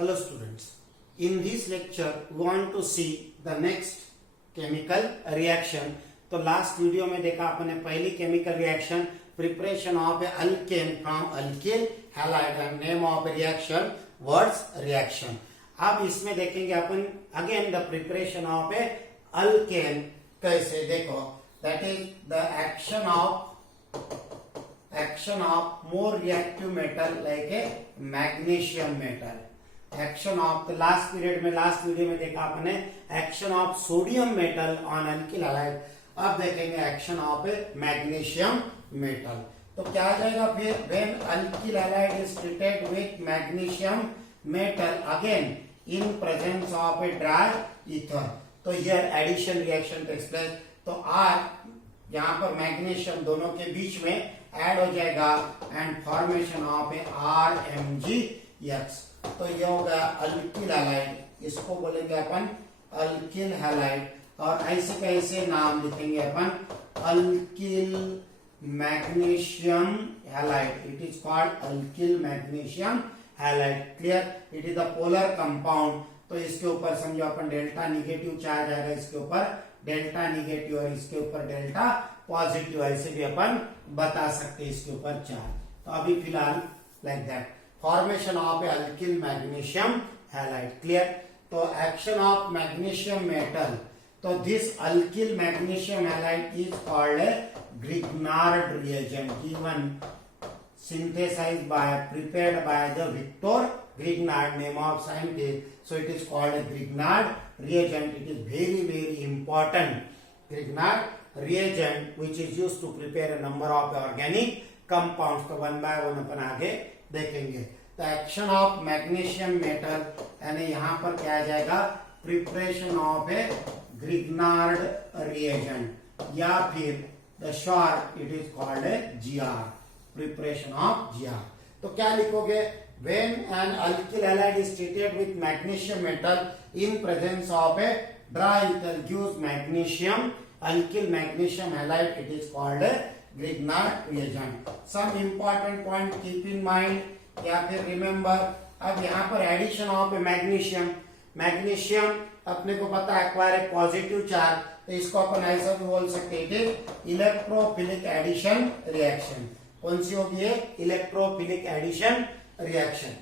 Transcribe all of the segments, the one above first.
Hello students, in this lecture we want to see the next chemical reaction. तो last video में देखा आपने पहली chemical reaction preparation of alkane from alkyl halide and name of reaction Wurtz reaction. अब इसमें देखेंगे अपन again the preparation of a alkane. कैसे देखो, that is the action of more reactive metal like a magnesium metal. Action of the last video में देखा आपने action of sodium metal on alkyl halide. अब देखेंगे action of a magnesium metal. तो क्या आ जाएगा फिर, when alkyl halide is treated with magnesium metal again in presence of a dry ether. तो here addition reaction takes place. तो R यहाँ पर मैग्नीशियम दोनों के बीच में ऐड हो जाएगा and formation of A RMgX. तो ये होगा अल्किल हैलाइड, इसको बोलेंगे अपन अल्किल हैलाइड. और ऐसे कैसे नाम लिखेंगे अपन, alkyl magnesium halide. It is called alkyl magnesium halide. Clear, it is the polar compound. तो इसके ऊपर समझो अपन डेल्टा निगेटिव चार्ज आएगा, इसके ऊपर डेल्टा निगेटिव और इसके ऊपर डेल्टा पॉजिटिव, ऐसे भी अपन बता सकते हैं इसके ऊपर चार्ज. तो अभी फिलहाल like that formation of A alkyl magnesium halide. Clear. तो एक्शन ऑफ मैग्नीशियम मेटल. तो this alkyl magnesium halide is called A Grignard reagent given synthesized by prepared by the Victor Grignard, name of scientist. So it is called a Grignard reagent. It is very important. Grignard reagent which is used to prepare a number of organic compounds. तो one by one अपन आगे देखेंगे. तो action of magnesium metal यानी यहाँ पर क्या आ जाएगा, preparation of A Grignard reagent या फिर the short it is called a GR, preparation of GR. तो क्या लिखोगे, when an alkyl halide is treated with magnesium metal in presence of a dry ether gives magnesium alkyl magnesium halide. It is called a Grignard reagent. Some important point keep in mind या फिर remember. अब यहाँ पर addition of a magnesium अपने को पता है acquire एक पॉजिटिव चार्ज, तो इसको अपन ऐसा भी बोल सकते हैं इलेक्ट्रोफिलिक एडिशन रिएक्शन. कौन सी होगी ये, इलेक्ट्रोफिलिक एडिशन रिएक्शन.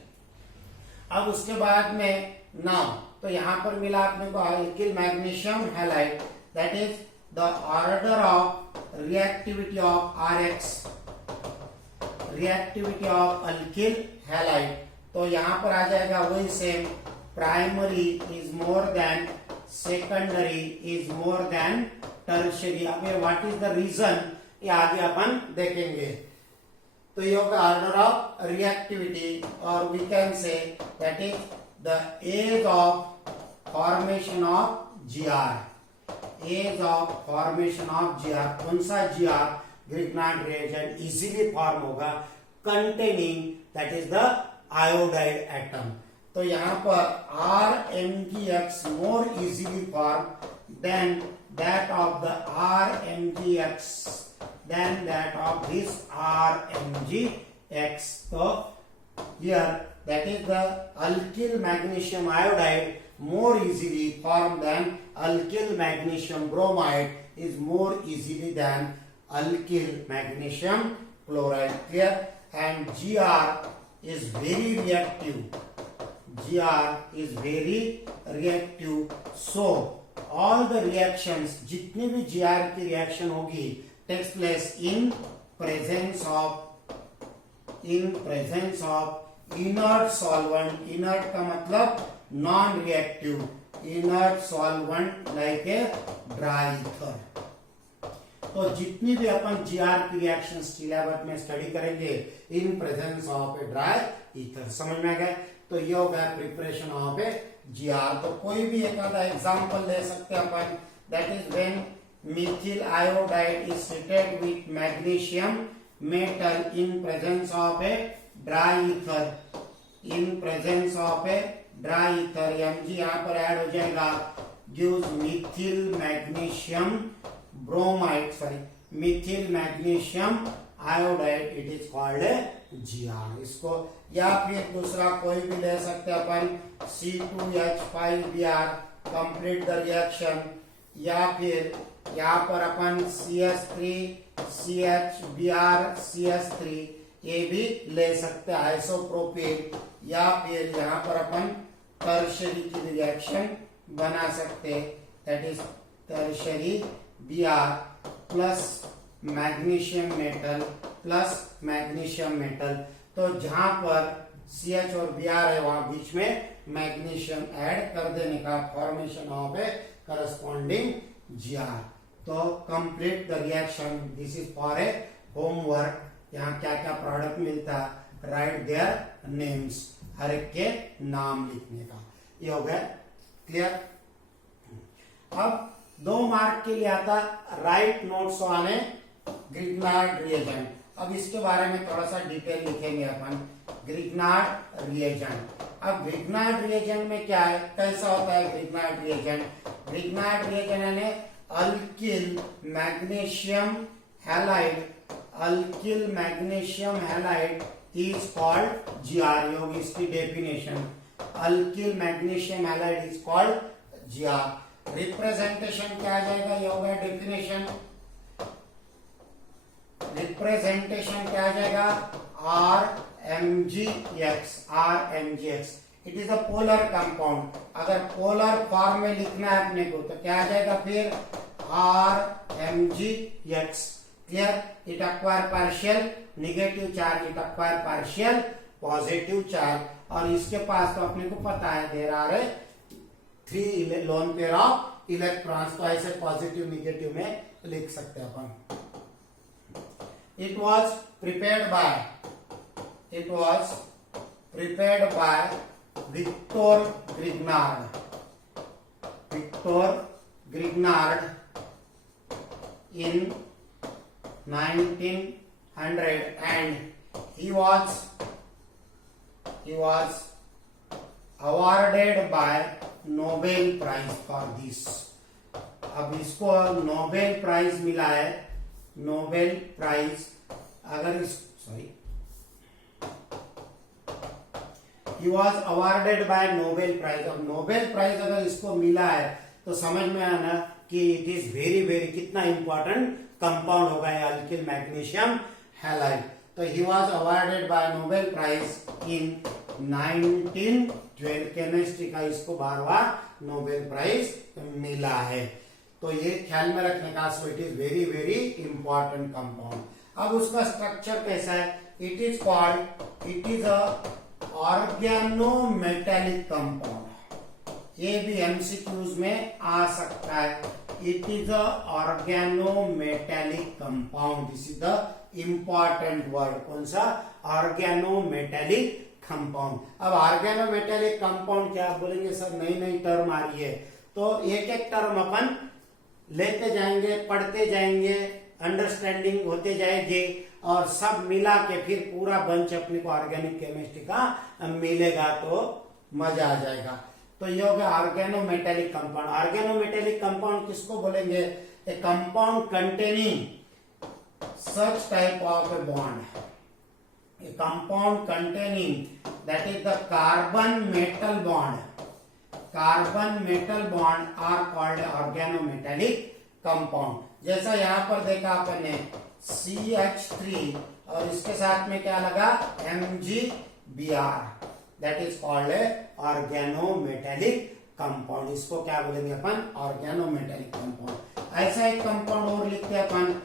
अब उसके बाद में नाउ तो यहाँ पर मिला अपने को alkyl magnesium halide. That is the order of reactivity of RX, reactivity of alkyl halide. तो यहाँ पर आ जाएगा वही same, primary is more than secondary is more than tertiary. अब व्हाट इज द रीजन, ये आगे अपन देखेंगे. तो ये होगा ऑर्डर ऑफ रिएक्टिविटी और we can say that is the ease of formation of GR. Ease of formation of GR. कौन सा GR, Grignard reagent easily form होगा containing that is the iodide atom. तो यहाँ पर RMgX more easily formed than that of the RMgX than that of this RMgX. So here that is the alkyl magnesium iodide more easily formed than alkyl magnesium bromide is more easily than alkyl magnesium chloride. Clear. And GR is very reactive. GR is very reactive. So all the reactions, जितनी भी GR की reaction होगी takes place in presence of inert solvent. Inert का मतलब non reactive, inert solvent like a dry ether. तो जितनी भी अपन GR की रिएक्शन सिलेबस में स्टडी करेंगे इन presence of a dry ether. समझ में आ गया. तो ये होगा प्रिपरेशन ऑफ ए GR. तो कोई भी एक आधा एग्जांपल ले सकते हैं अपन. That is when methyl iodide is treated with magnesium metal in presence of a dry ether. In presence of a dry ether Mg यहाँ पर ऐड हो जाएगा, gives methyl magnesium bromide, methyl magnesium iodide. It is called a Gr। इसको या फिर दूसरा कोई भी ले सकते हैं अपन, C2H5Br कंप्लीट द रिएक्शन, या फिर यहाँ पर अपन CH3CHBr ये भी ले सकते हैं आइसोप्रोपिल, या फिर यहाँ पर अपन टर्शियरी की रिएक्शन बना सकते हैं, that is tertiary Br plus magnesium metal plus magnesium metal. तो जहां पर CH और Br है वहां बीच में मैग्नीशियम ऐड कर देने का, formation of A corresponding Gr। तो complete the reaction, this is for a homework. यहाँ क्या क्या प्रोडक्ट मिलता है, राइट देयर नेम्स, हर एक के नाम लिखने का। ये हो गया क्लियर। अब 2 मार्क के लिए आता right notes on A Grignard reagent. अब इसके बारे में थोड़ा सा डिटेल लिखेंगे अपन, ग्रिग्नार्ड रिएजेंट। अब ग्रिग्नार्ड रिएजेंट में क्या है, कैसा होता है ग्रिग्नार्ड रिएजेंट? ग्रिग्नार्ड रिएजेंट यानी alkyl magnesium halide, alkyl magnesium halide is called Gr। होगी इसकी definition, alkyl magnesium halide is called Gr। Representation क्या आ जाएगा, ये होगा डेफिनेशन, रिप्रेजेंटेशन क्या आ जाएगा, RMgx। It is a polar compound. अगर पोलर फॉर्म में लिखना है अपने को तो क्या आ जाएगा फिर RMgx। Clear. It acquire partial negative charge, it acquire partial positive charge, और इसके पास तो अपने को पता है there are 3 lone pair of electrons, तो ऐसे पॉजिटिव निगेटिव में लिख सकते हैं अपन। It was prepared by Victor Grignard in 1900 and he was awarded by Nobel Prize for this। अब इसको नोबेल प्राइज मिला है, नोबेल प्राइज। अगर इस he was awarded by Nobel prize. अब नोबेल प्राइज अगर इसको मिला है तो समझ में आना कि इट इज वेरी वेरी कितना इंपॉर्टेंट कंपाउंड होगा अल्किल मैग्नीशियम हैलाइड। तो he was awarded by Nobel prize in 1912। Chemistry का इसको 12वां नोबेल प्राइज मिला है। तो ये ख्याल में रखने का, so it is very very important compound. अब उसका स्ट्रक्चर कैसा है, it is a organometallic compound. ये भी एमसीक्यूज में आ सकता है, it is a organometallic compound. This is the important word, कौन सा, ऑर्गेनोमेटेलिक कंपाउंड। अब ऑर्गेनोमेटेलिक कंपाउंड क्या आप बोलेंगे सर, नई नई टर्म आ रही है, तो एक एक टर्म अपन लेते जाएंगे, पढ़ते जाएंगे, अंडरस्टैंडिंग होते जाएगी, और सब मिला के फिर पूरा बंच अपने को ऑर्गेनिक केमिस्ट्री का मिलेगा, तो मजा आ जाएगा। तो ये हो गया ऑर्गेनोमेटेलिक कंपाउंड। ऑर्गेनोमेटेलिक कंपाउंड किसको बोलेंगे, ए compound containing such type of a bond, a compound containing that is the carbon metal bond are called organometallic compound। जैसा यहाँ पर देखा आपने CH3 और इसके साथ में क्या लगा MgBr, that is called a organometallic compound। इसको क्या बोलेंगे अपन, organometallic compound। ऐसा एक कंपाउंड और लिखते हैं अपन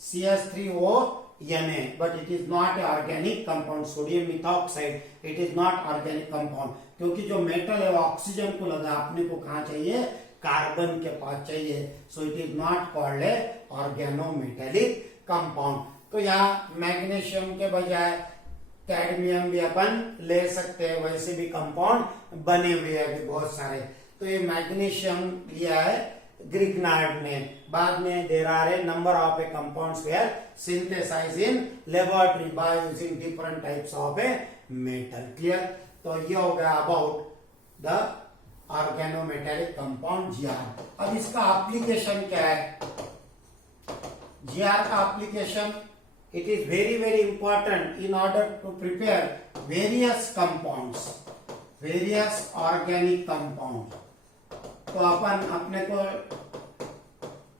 CH3ONa, but it is not an organic compound। Sodium methoxide, it is not organic compound, क्योंकि जो मेटल है वो ऑक्सीजन को लगा, अपने को कहाँ चाहिए, कार्बन के पास चाहिए, so it is not called a organometallic compound. तो यहाँ मैग्नीशियम के बजाय कैडमियम भी अपन ले सकते हैं, वैसे भी कंपाउंड बने हुए हैं बहुत सारे। तो ये मैग्नीशियम लिया है ग्रिग्नार्ड ने। बाद में there are a number of a compounds were synthesize in laboratory by using different types of a metal. Clear. तो ये हो गया about the organometallic compound Gr। अब इसका एप्लीकेशन क्या है, GR का application, it is very very important in order to prepare various compounds, various organic compound. तो अपन अपने को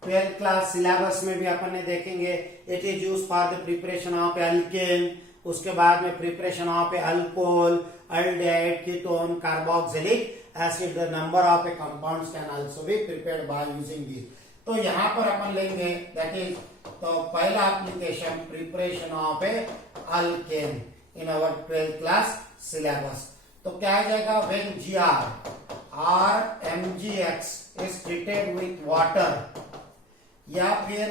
12th क्लास सिलेबस में भी अपन ने देखेंगे, it is use for the preparation of alkane, उसके बाद में preparation of alcohol, aldehyde, ketone, carboxylic acid. The number of a compounds can also be prepared by using this. तो यहाँ पर अपन लेंगे दैट इज, तो पहला application preparation of a alkane in our 12th class syllabus. तो क्या आ जाएगा, when RMgX is treated with water, या फिर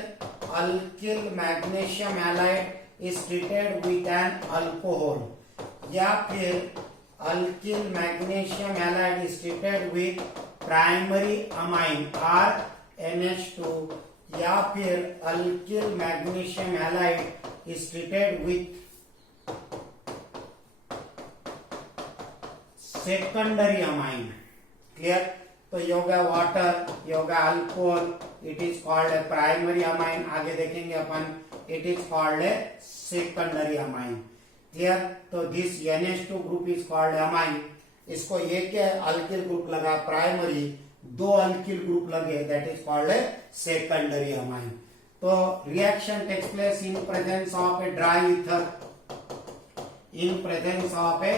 alkyl magnesium halide is treated with an alcohol, या फिर alkyl magnesium halide is treated with primary amine NH2, या फिर alkyl magnesium halide is treated with secondary amine. Clear. तो ये हो गया वाटर, ये हो गया alcohol, it is called a primary amine. आगे देखेंगे अपन, it is called a secondary amine. Clear. तो this NH2 group is called amine. इसको एक अल्किल ग्रुप लगा प्राइमरी, दो अल्किल ग्रुप लगे, that is called a secondary amine. तो reaction takes place in presence of a dry ether, in presence of a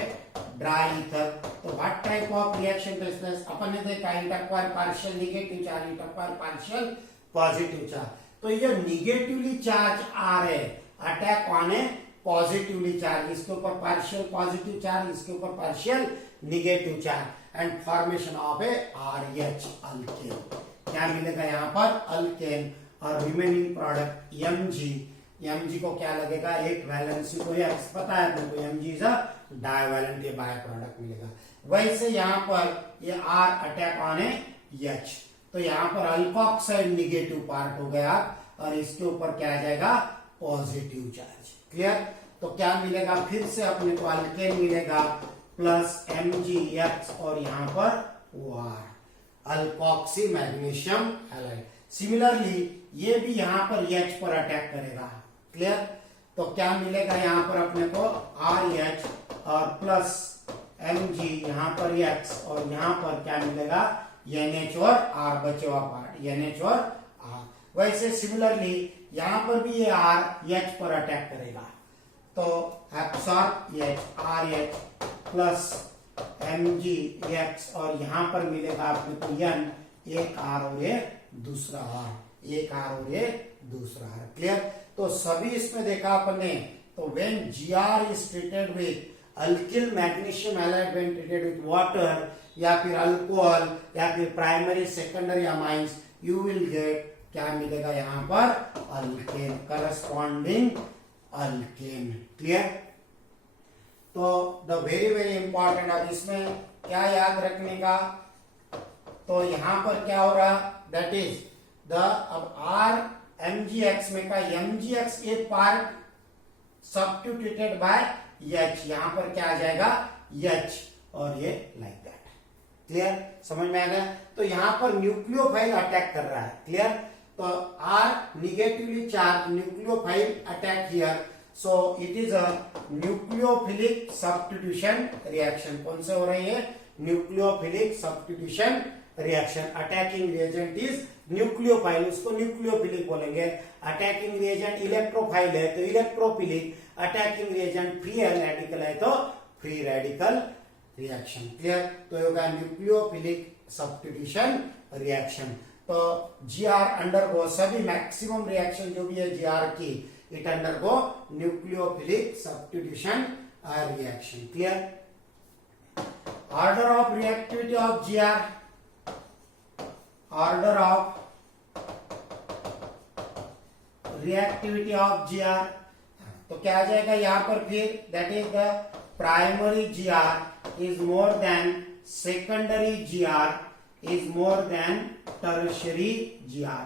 dry ether. तो what type of reaction takes place, अपन ने देखा in turn acquire partial negative charge, in turn acquire partial positive charge. तो ये negatively charge आ रहे, attack on a positively charge, इसके ऊपर पार्शियल पॉजिटिव चार्ज, इसके ऊपर partial negative charge, and formation of a RH alkane. क्या मिलेगा यहाँ पर, अल्केन, और रिमेनिंग प्रोडक्ट Mg को क्या लगेगा, एक वैलेंसी को X पता है अपने को, Mg इज अ डाइवैलेंट, ये बाय प्रोडक्ट मिलेगा. वैसे यहाँ पर ये R attack on A H, तो यहाँ पर अल्कोक्साइड निगेटिव पार्ट हो गया, और इसके ऊपर क्या आ जाएगा, पॉजिटिव चार्ज. क्लियर. तो क्या मिलेगा, फिर से अपने को अल्केन मिलेगा प्लस MgX, और यहाँ पर OR, alkoxy magnesium halide. Similarly ये भी यहाँ पर H पर अटैक करेगा. क्लियर. तो क्या मिलेगा यहाँ पर अपने को, RH और प्लस Mg, यहाँ पर X, और यहाँ पर क्या मिलेगा, NH और R, बचे हुआ पार्ट NH और R. वैसे सिमिलरली यहाँ पर भी ये R H पर अटैक करेगा, तो absorb H, RH plus MgX, और यहाँ पर मिलेगा अपने को N, एक R और ये दूसरा R, एक R और ये दूसरा R. क्लियर. तो सभी इसमें देखा अपन ने. तो when Gr is treated with alkyl magnesium halide, when treated with water, या फिर अल्कोहल, या फिर primary secondary amines, you will get, क्या मिलेगा यहाँ पर, अल्केन, करस्पॉन्डिंग अल्केन. क्लियर. तो द वेरी वेरी इंपॉर्टेंट, अब इसमें क्या याद रखने का, तो यहाँ पर क्या हो रहा, दैट इज द, अब RMgX में का MgX एक पार्ट सब्स्टिट्यूटेड बाय H, यहाँ पर क्या आ जाएगा H, और ये लाइक दैट. क्लियर. समझ में आ गया. तो यहाँ पर न्यूक्लियोफाइल अटैक कर रहा है. क्लियर. तो R negatively charge nucleophile attack here, so it is a nucleophilic substitution reaction. कौन से हो रही है, nucleophilic substitution reaction. Attacking reagent is nucleophile, उसको न्यूक्लियोफिलिक बोलेंगे. अटैकिंग रिएजेंट इलेक्ट्रोफाइल है तो electrophilic, attacking reagent free radical है तो फ्री रेडिकल रिएक्शन. क्लियर. तो होगा न्यूक्लियोफिलिक सब्स्टिट्यूशन रिएक्शन. तो Gr अंडरगो, सभी मैक्सिमम रिएक्शन जो भी है Gr की, it undergo nucleophilic substitution reaction. Clear. Order of reactivity of Gr, order of reactivity of Gr, तो क्या आ जाएगा यहाँ पर फिर, that is the primary Gr is more than secondary Gr is more than tertiary Gr.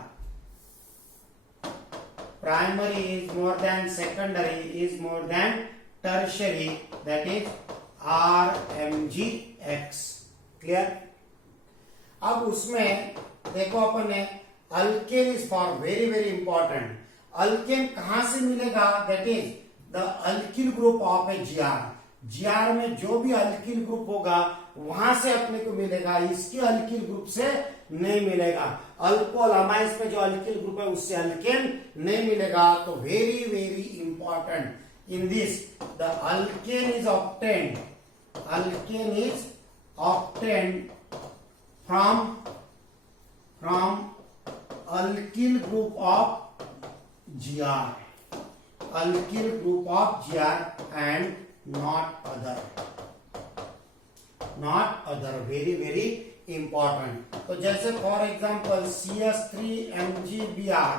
Primary is more than secondary is more than tertiary, that is RMgX. Clear. अब उसमें देखो अपन ने alkane is for very very important. Alkane कहां से मिलेगा? That is the alkyl group of A GR. GR में जो भी अल्किल ग्रुप होगा वहां से अपने को मिलेगा, इसके अल्किल ग्रुप से नहीं मिलेगा। अल्कोहल अमाइड्स पे जो अल्किल ग्रुप है उससे अल्केन नहीं मिलेगा। तो very very important in this, the alkane is obtained from alkyl group of Gr, alkyl group of Gr and not other, very very important। तो जैसे for example CH3MgBr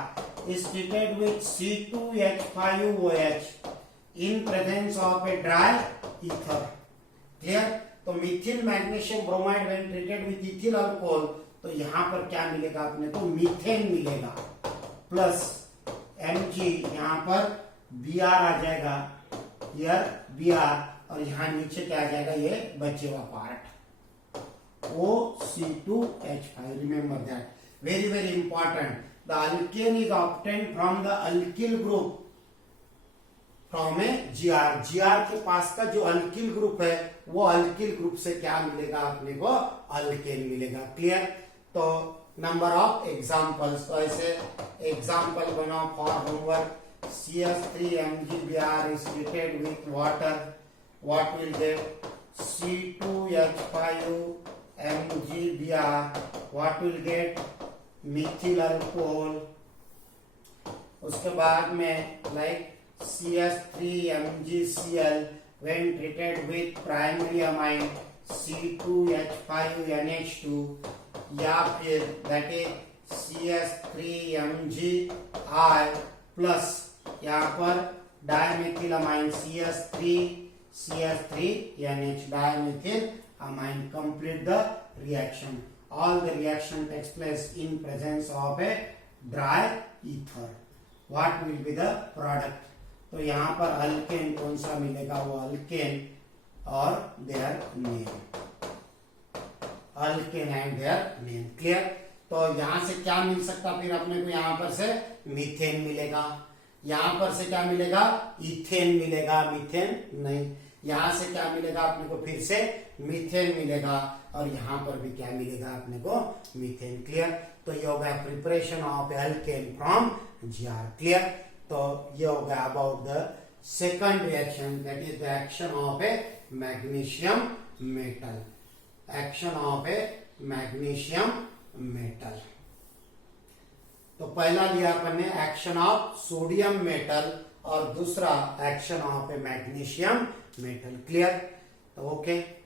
is treated with C2H5OH in presence of a dry ether, clear। तो Mithil magnesium bromide when treated with ethyl alcohol, तो यहां पर क्या मिलेगा अपने को? मीथेन मिलेगा प्लस Mg, यहां पर Br आ जाएगा, हियर Br, और यहां नीचे क्या आ जाएगा? ये बचे हुआ part OC2H5। Remember that, very very important. The alkane is obtained from the alkyl group from a GR. GR के पास का जो अल्किल ग्रुप है वो अल्किल ग्रुप से क्या मिलेगा अपने को? अल्केन मिलेगा, क्लियर। तो नंबर ऑफ एग्जांपल्स, तो ऐसे एग्जांपल बनाओ for homework. CH3MgBr is treated with water, what will get? C2H5MgBr, what will get? methyl alcohol। उसके बाद में like CH3MgCl when treated with primary amine C2H5NH2, या फिर दैट इज CH3MgI प्लस यहाँ पर dimethyl amine CH3NH dimethyl amine. Complete the reaction. All the reaction takes place in presence of a dry ether. What will be the product? तो यहां पर alkane कौन सा मिलेगा? वो अल्केन और their name, alkane and their name, clear. तो यहां से क्या मिल सकता फिर अपने को? यहां पर से मीथेन मिलेगा, यहां पर से क्या मिलेगा? इथेन मिलेगा, मीथेन नहीं। यहां से क्या मिलेगा अपने को? फिर से मीथेन मिलेगा, और यहां पर भी क्या मिलेगा अपने को? Methane, clear. तो ये हो गया preparation of alkane from GR, clear. तो ये हो गया about the second reaction, that is the action of a magnesium metal, action of a magnesium metal. तो पहला लिया अपन ने एक्शन ऑफ सोडियम मेटल और दूसरा action of a magnesium metal, clear. तो ओके।